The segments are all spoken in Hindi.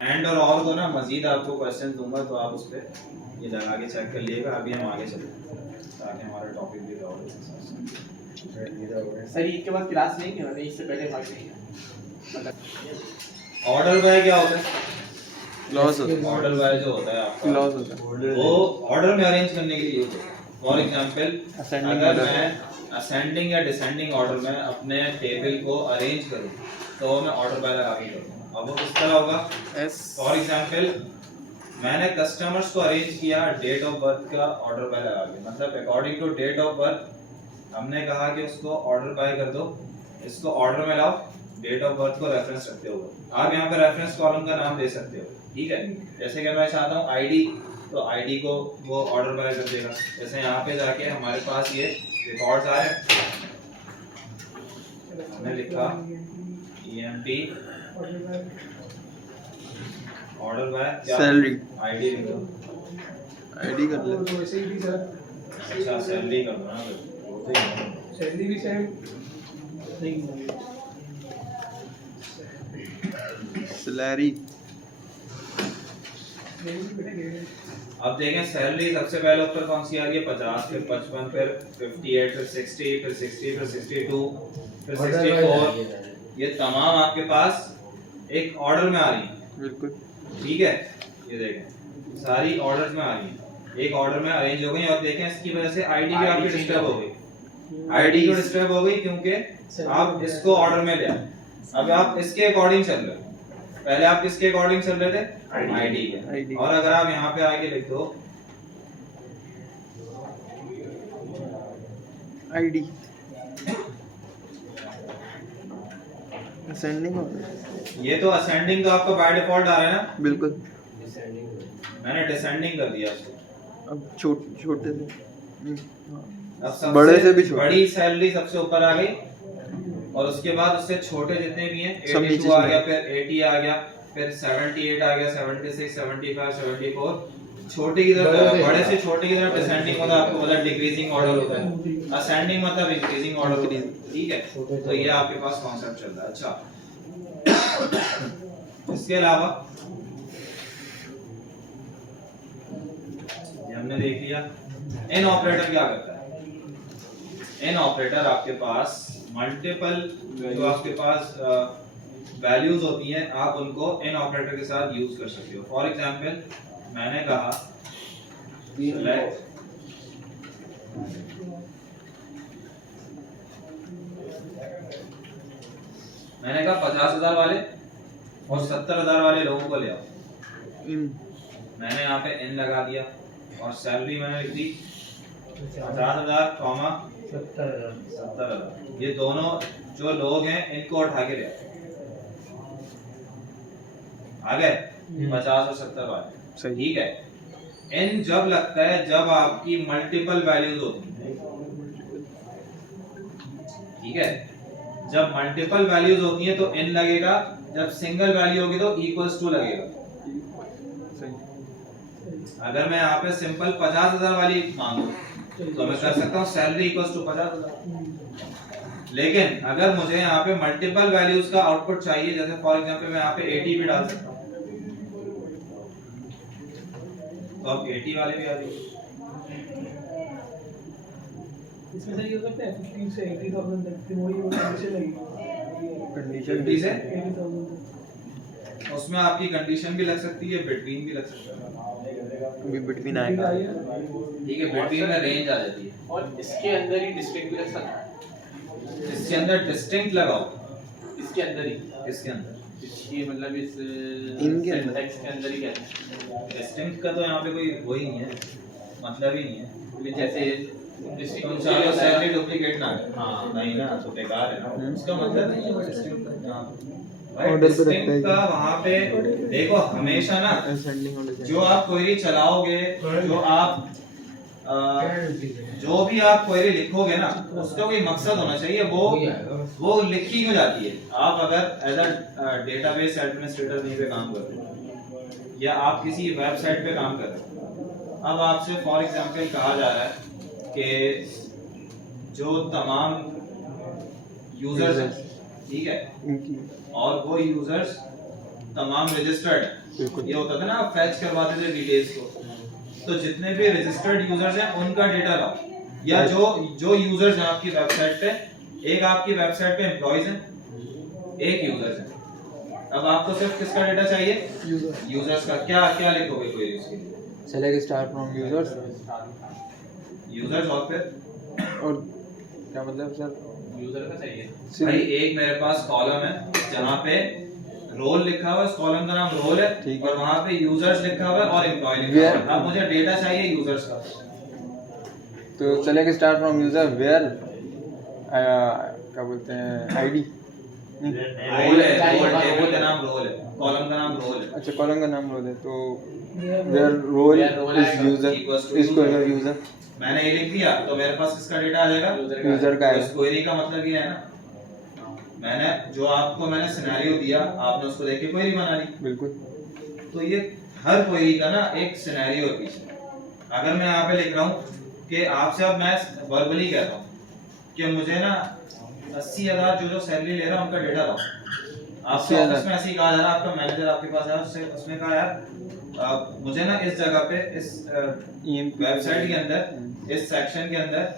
एंड और को ना मजीद आपको क्वेश्चन दूंगा तो आप उस पर ये लगा के चेक कर लीजिएगा। अभी हम आगे चलते हैं ताकि हमारा टॉपिक भी कवर हो सर इसके बाद क्लास नहीं की मैंने, इससे पहले भाग नहीं है। ऑर्डर बाय क्या होता है? लॉस होता है। ऑर्डर बाय जो होता है आपका लॉस होता है। वो ऑर्डर में अरेंज करने के लिए फॉर एग्जांपल अगर मैं असेंडिंग या डिसेंडिंग ऑर्डर में अपने टेबल को अरेंज करूं तो मैं ऑर्डर बाय लगा के करूंगा। अब वो किस तरह होगा? फॉर एग्जांपल मैंने कस्टमर्स को अरेंज किया डेट ऑफ बर्थ का ऑर्डर बाय लगा के, मतलब according to date of birth हमने कहा कि उसको ऑर्डर बाय कर दो, इसको ऑर्डर में लाओ डेट ऑफ बर्थ को रेफरेंस रखते हुए। आप यहाँ पे रेफरेंस कॉलम का नाम दे सकते हो, ठीक है। जैसे कि मैं चाहता हूँ आईडी, तो आईडी को वो ऑर्डर बाय कर देगा। जैसे यहाँ पे जाके हमारे पास ये रिकॉर्ड्स आ रहे हैं, हमने लिखा EMT order by salary ID लिखो, आईडी कर ले। तो वैसे ही भी सर अच्छा सैलरी कर दो ना, सैलरी भी सेम नहीं सैलरी। अब देखें सैलरी सबसे पहले ऊपर कौन सी आ रही है? 50, फिर 55, फिर 58, फिर 60, फिर 60, फिर 62, फिर 64। ये तमाम आपके पास एक ऑर्डर में आ रही है, बिल्कुल ठीक है। ये देखें सारी ऑर्डर्स में आ रही है, एक ऑर्डर में अरेंज हो गई। और देखें इसकी वजह से आईडी भी आपकी डिस्टर्ब हो गई, आईडी क्यों डिस्टर्ब हो गई? क्योंकि आप इसको ऑर्डर में ले आए। अब आप इसके अकॉर्डिंग चल रहे हो, पहले आप किसके अकॉर्डिंग चल रहे थे? आईडी के। और अगर आप यहाँ पे आके लिख दो आईडी असेंडिंग हो रहा है। ये तो असेंडिंग तो आपका बाय डिफॉल्ट आ रहा है ना, बिल्कुल। मैंने डिसेंडिंग कर दिया इसको। अब छोटे से अब सबसे बड़े से भी छोटे। बड़ी सैलरी सबसे ऊपर आ गई और उसके बाद उससे छोटे जितने भी हैं सब 82 नीचे आ गया, फिर 80 आ गया, फिर 78 आ गया, 76, 75, 74। छोटे की तरफ बड़े से छोटे की तरफ डिसेंडिंग होता है, आपको मतलब डिक्रीजिंग ऑर्डर होता है। असेंडिंग मतलब इंक्रीजिंग ऑर्डर होता है, ठीक है। तो ये आपके पास कॉन्सेप्ट चल रहा है। अच्छा इसके अलावा ये हमने देख लिया। इन ऑपरेटर क्या करता है? इन ऑपरेटर आपके पास मल्टीपल जो आपके पास वैल्यूज होती हैं, आप उनको इन ऑपरेटर के साथ यूज कर सकते हो। फॉर एग्जांपल मैंने कहा select मैंने कहा 50,000 वाले और 70,000 वाले लोगों को ले आओ। मैंने यहाँ पे इन लगा दिया और सैलरी मैंने लिख दी 50,000, 70,000। ये दोनों जो लोग हैं इनको उठा के ले आओ। आ गए 50 और 70 वाले, ठीक है। इन जब लगता है जब आपकी मल्टीपल वैल्यूज होती हैं, ठीक है। जब मल्टीपल वैल्यूज होती हैं तो इन लगेगा, जब सिंगल वैल्यू होगी तो इक्वल्स टू लगेगा। अगर मैं यहाँ पे सिंपल 50,000 वाली मांगू तो मैं कर सकता हूँ सैलरी इक्वल्स टू 50,000। लेकिन अगर मुझे यहाँ पे मल्टीपल वैल्यूज का आउटपुट चाहिए, जैसे फॉर एग्जांपल मैं यहाँ पे 80 भी डाल सकता हूँ, तो अब 80 वाले भी आ जाएंगे। इसमें सर ये हो सकता है 50 से 80,000 तक की वही कंडीशन लगेगी। कंडीशन 50 से 80,000 उसमें आपकी कंडीशन भी लग सकती है, बिटवीन भी लग सकता है, भी बिटवीन आएगा। ठीक है। बिटवीन में रेंज आ जाती है और इसके अंदर ही डिस्ट्रिक्ट भी रख सकते हैं। इसके अंदर डिस्टिंक्ट लगाओ। इसके अंदर ही, इसके अंदर ये मतलब इस इनके अंदर। सिंटैक्स के अंदर ही कहते हैं। डिस्टिंक्ट का तो यहाँ पे कोई वो ही नहीं है, मतलब ही नहीं है। जैसे तुम चाहो सैलरी डुप्लीकेट ना करो। हाँ नहीं ना, तो बेकार है ना, उसका मतलब नहीं है डिस्टिंक्ट यहाँ पे। ऑर्डर पे रखता है डिस्टिंक्ट का वहाँ पे देखो हमेशा ना असेंडिंग होने से। जो आप क्वेरी चलाओगे, जो भी आप क्वेरी लिखोगे ना, उसका कोई मकसद होना चाहिए। वो लिखी क्यों जाती है? आप अगर एज अ डेटाबेस एडमिनिस्ट्रेटर नहीं पे काम कर रहे हो या आप किसी वेबसाइट पे काम कर रहे हो, अब आपसे फॉर एग्जांपल कहा जा रहा है कि जो तमाम यूजर्स हैं, ठीक है, इनकी और वो यूजर्स तमाम रजिस्टर्ड, ये होता था ना, आप फैच करवाते थे डिटेल्स को, तो जितने भी रजिस्टर्ड यूजर्स हैं उनका डेटा लाओ, या जो यूजर्स हैं आपकी वेबसाइट पे, एक आपकी वेबसाइट पे एम्प्लॉइज हैं, एक यूजर्स हैं, अब आपको सिर्फ किसका डेटा चाहिए? यूजर्स का। क्या क्या लिखोगे क्वेरी उसके लिए? Select star from users, users और फिर और क्या मतलब सर? यूजर का चाहिए। भाई एक मेरे पास कॉलम है जहाँ पे रोल लिखा हुआ है, उस कॉलम का नाम रोल है, ठीक है। और वहाँ पे यूजर्स लिखा हुआ है और एम्प्लॉय लिखा हुआ है। अब मुझे डेटा चाहिए यूजर्स का। तो select star from user where क्या बोलते हैं आईडी, रोल है, टेबल का नाम रोल है, कॉलम का नाम रोल है। अच्छा कॉलम का नाम रोल है, तो where role is user is user, मैंने ये लिख दिया तो मेरे पास किसका डेटा आ जाएगा? यूजर का है। इस क्वेरी का मतलब ये है ना, मैंने जो आपको मैंने सिनेरियो दिया, आपने उसको देख के क्वेरी बना ली। बिल्कुल। तो ये हर क्वेरी का ना एक सिनेरियो है पीछे। अगर मैं यहाँ पे लिख रहा हूँ कि आपसे, अब मैं वर्बली कह रहा हूँ कि मुझे ना 80,000 जो सैलरी ले रहा है उनका डेटा दो। आपसे ऑफिस में ऐसे ही कहा जा रहा है, आपका मैनेजर आपके पास आया, उसने कहा यार मुझे ना इस जगह पे, इस वेबसाइट के अंदर, इस सेक्शन के अंदर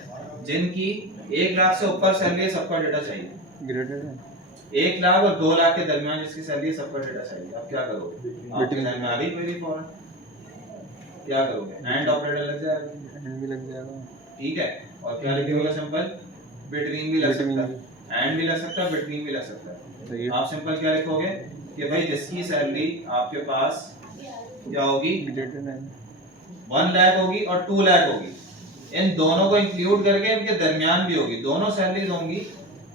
जिनकी 1 लाख से ऊपर सैलरी है सबका डेटा चाहिए। ग्रेडेड है 1 लाख और 2 लाख के दरमियान जिसकी सैलरी है सबका डेटा चाहिए। आप क्या करोगे? आपके ध्यान में आ गई क्वेरी फॉरन? क्या करोगे? एंड ऑपरेटर लग जाएगा, एंड भी लग जाएगा, ठीक है। और क्या लिखोगे? सिंपल बिटवीन भी लग सकता है, एंड भी लग सकता है, बिटवीन भी लग सकता है। आप सिंपल क्या लिखोगे कि भाई जिसकी सैलरी आपके पास क्या होगी? 1 लाख होगी और 2 लाख होगी, इन दोनों को इंक्लूड करके इनके दरमियान भी होगी, दोनों सैलरीज होंगी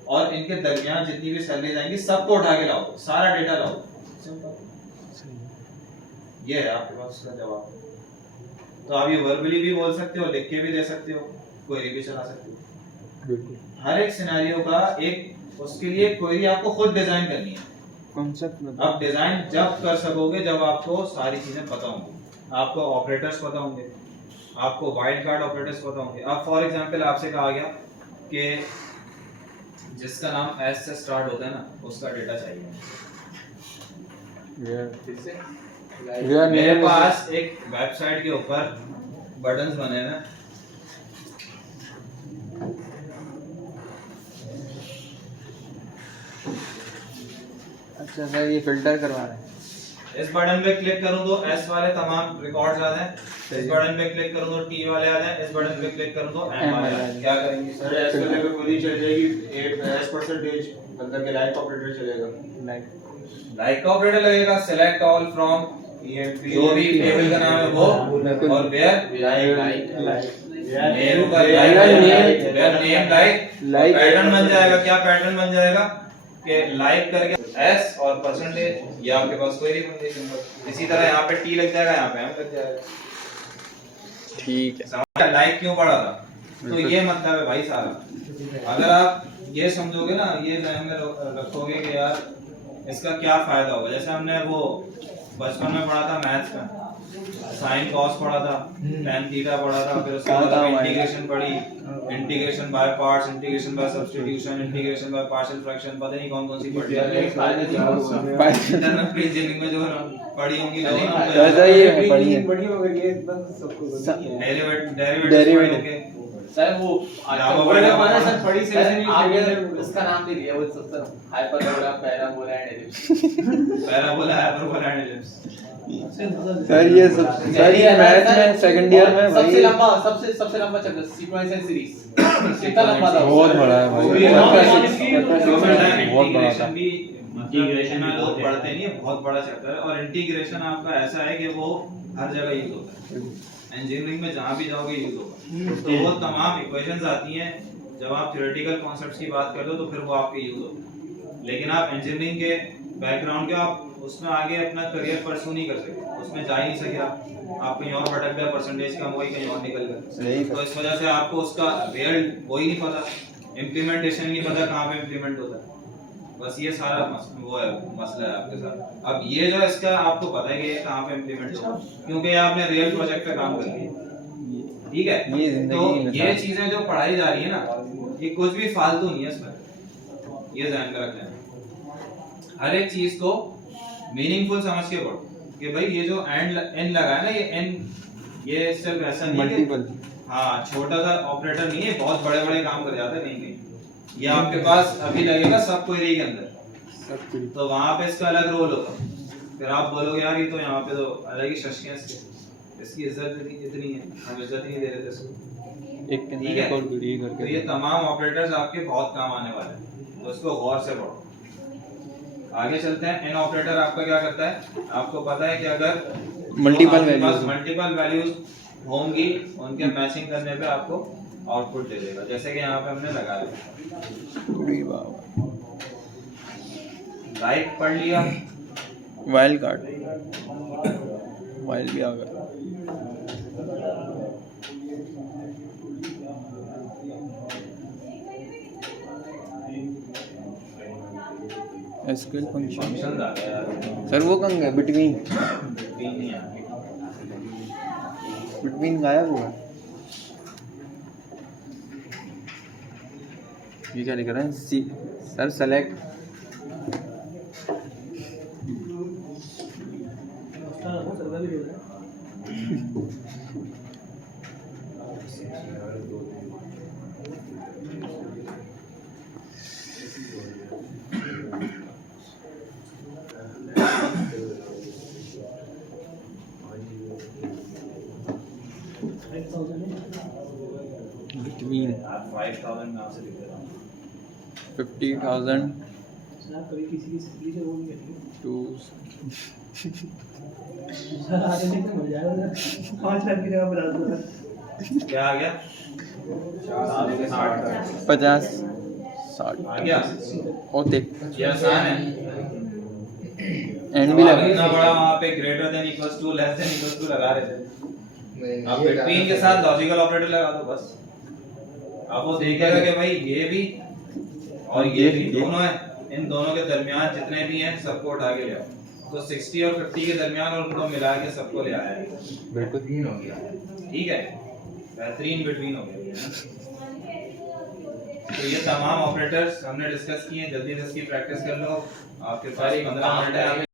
और इनके दरमियान जितनी भी सैलरीज आएंगी सबको उठा के लाओ, सारा डेटा लाओ। सिंपल, ये है आपके पास उसका जवाब। तो आप ये वर्बली भी बोल सकते हो, लिख के भी दे सकते हो, क्वेरी भी चला सकते हो। बिल्कुल। हर एक सिनेरियो का एक, उसके लिए क्वेरी आपको खुद डिजाइन करनी है। कॉन्सेप्ट में आप डिजाइन जब कर सकोगे जब आपको सारी चीजें पता होंगी, आपको ऑपरेटर्स पता होंगे, आपको वाइल्ड कार्ड ऑपरेटर्स पता होंगे। अब फॉर एग्जांपल आपसे कहा गया कि जिसका नाम एस से स्टार्ट होता है ना, उसका डेटा चाहिए। मेरे पास एक वेबसाइट के ऊपर बटन्स बने हैं, अच्छा सर ये फिल्टर करवा रहे हैं। इस बटन पे क्लिक करूं तो एस वाले तमाम रिकॉर्ड्स आ जाएं, इस बटन पे क्लिक करूं तो टी वाले आ जाएं, इस बटन पे क्लिक करूं तो एम वाले आ जाएं। क्या करेंगे सर? एस करने पे क्वेरी चल जाएगी 8% मतलब कि लाइक ऑपरेटर चलेगा, लाइक का ऑपरेटर लगेगा, सेलेक्ट ऑल फ्रॉम जो भी टेबल का नाम है वो, और वेयर नेम का नेम लाइक पैटर्न बन जाएगा। क्या पैटर्न बन जाएगा कि लाइक करके एस और परसेंटेज, ये आपके पास क्वेरी बन गई सिंपल। इसी तरह यहाँ पे टी लग जाएगा, यहाँ पे एम लग जाएगा। ठीक है। समझ लाइक क्यों पड़ा था? तो ये मतलब है भाई सारा। अगर आप ये समझोगे ना, ये ध्यान में रखोगे कि यार इसका क्या फायदा होगा। जैसे हमने वो बचपन में पढ़ा था मैथ्स में, साइन कॉस पढ़ा था, tan थीटा पढ़ा था, फिर उसके बाद इंटीग्रेशन पढ़ी, integration by parts, integration by substitution, integration by partial fraction, पता नहीं कौन कौन सी पढ़ी है इंजीनियरिंग में जो पढ़ी होंगी वैसा ही है, पढ़ी है। डेरिवेटिव सर वो सर पढ़ी से आपने इसका नाम नहीं दिया, वो सबसे hyperbola, parabola and ellipse. Parabola, hyperbola and ellipse. Sir ये सर ये मैथ में सेकंड ईयर में सबसे लंबा चैप्टर सीक्वेंस एंड सीरीज कितना लंबा था? बहुत बड़ा है भाई, बहुत बड़ा था। इंटीग्रेशन में लोग पढ़ते नहीं है, बहुत बड़ा चैप्टर है। और इंटीग्रेशन आपका ऐसा है कि वो हर जगह यूज होता है, इंजीनियरिंग में जहाँ भी जाओगे यूज होगा। तो वो तमाम इक्वेशंस आती हैं, जब आप थ्योरेटिकल कॉन्सेप्ट्स की बात कर लो तो फिर वो आपके यूज होते हैं। लेकिन आप इंजीनियरिंग के बैकग्राउंड के, आप उसमें आगे अपना करियर परस्यू नहीं कर सकते, उसमें जा ही नहीं सके आप कहीं और भटक गए, परसेंटेज कम हुई, कहीं और निकल गए। तो इस वजह से आपको उसका रियल वही नहीं पता, इम्प्लीमेंटेशन नहीं पता कहाँ पे इम्प्लीमेंट होता है। बस ये सारा वो है मसला है आपके साथ। अब ये जो इसका आपको पता है कि ये कहाँ पे इम्प्लीमेंट होगा, क्योंकि आपने रियल प्रोजेक्ट पे काम कर लिया, ठीक है। तो ये चीजें जो पढ़ाई जा रही है ना, ये कुछ भी फालतू नहीं है इसमें, ये ध्यान में रखना है। हर एक चीज को मीनिंगफुल समझ के पढ़ो। कि भाई ये जो एन लगा है ना, ये एन, ये सिर्फ ऐसा नहीं है कि- मल्टीपल। हाँ, छोटा सा ऑपरेटर नहीं है, बहुत बड़े बड़े काम कर जाते हैं कहीं कहीं। ये आपके पास अभी लगेगा सब क्वेरी के अंदर, सब कुछ। तो वहां पे इसका अलग रोल होगा। फिर आप बोलोगे यार ये तो यहाँ पे तो अलग ही शशकें इसकी इज्जत इतनी है, हम इज्जत नहीं दे रहे थे इसको। एक के ठीक अंदर है? एक और वीडियो तो करके। ये तमाम ऑपरेटर्स आपके बहुत काम आने वाले हैं, तो इसको गौर से पढ़ो। आगे चलते हैं। एन ऑपरेटर आपका क्या करता है, आपको पता है कि अगर मल्टीपल आपके पास वैल्यूज। मल्टीपल वैल्यूज होंगी, उनके मैचिंग करने पे आपको आउटपुट दे देगा, जैसे कि यहाँ पे हमने लगा लिया। राइट पढ़ लिया, वाइल्ड कार्ड, वाइल्ड भी आ गया। SQL function. फंक्शन आ गया यार, सर वो कहाँ गया? बिटवीन, तीन नहीं आ गया। बिटवीन गायब हुआ। ये क्या लिख रहा है? सी सर सेलेक्ट। सर्वर भी हो रहा है। बिटवीन आप 5000 कहाँ से लिख रहे हो? 50,000 सर कभी किसी की सिद्धि से वो नहीं करती। टू। सर आगे से मर जाएगा सर, 5 लाख की जगह 50 लाख। क्या आ गया? 50 60 आ गया? और देख ये आसान है। एंड भी लगा। इतना बड़ा वहाँ पे greater than equals to, less than equals to लगा रहे थे। अब बिटवीन के साथ लॉजिकल ऑपरेटर लगा दो बस। अब वो देखेगा कि भाई ये भी और ये भी दोनों है, इन दोनों के दरमियान जितने भी हैं सबको उठा के ले आओ। तो 60 और 50 के दरमियान और उनको मिला के सबको ले आया है। बिल्कुल ठीक है, बेहतरीन बिटवीन हो गया। तो ये तमाम ऑपरेटर्स हमने डिस्कस किए हैं, जल्दी से इसकी प्रैक्टिस कर लो। आपके पास 15 मिनट है।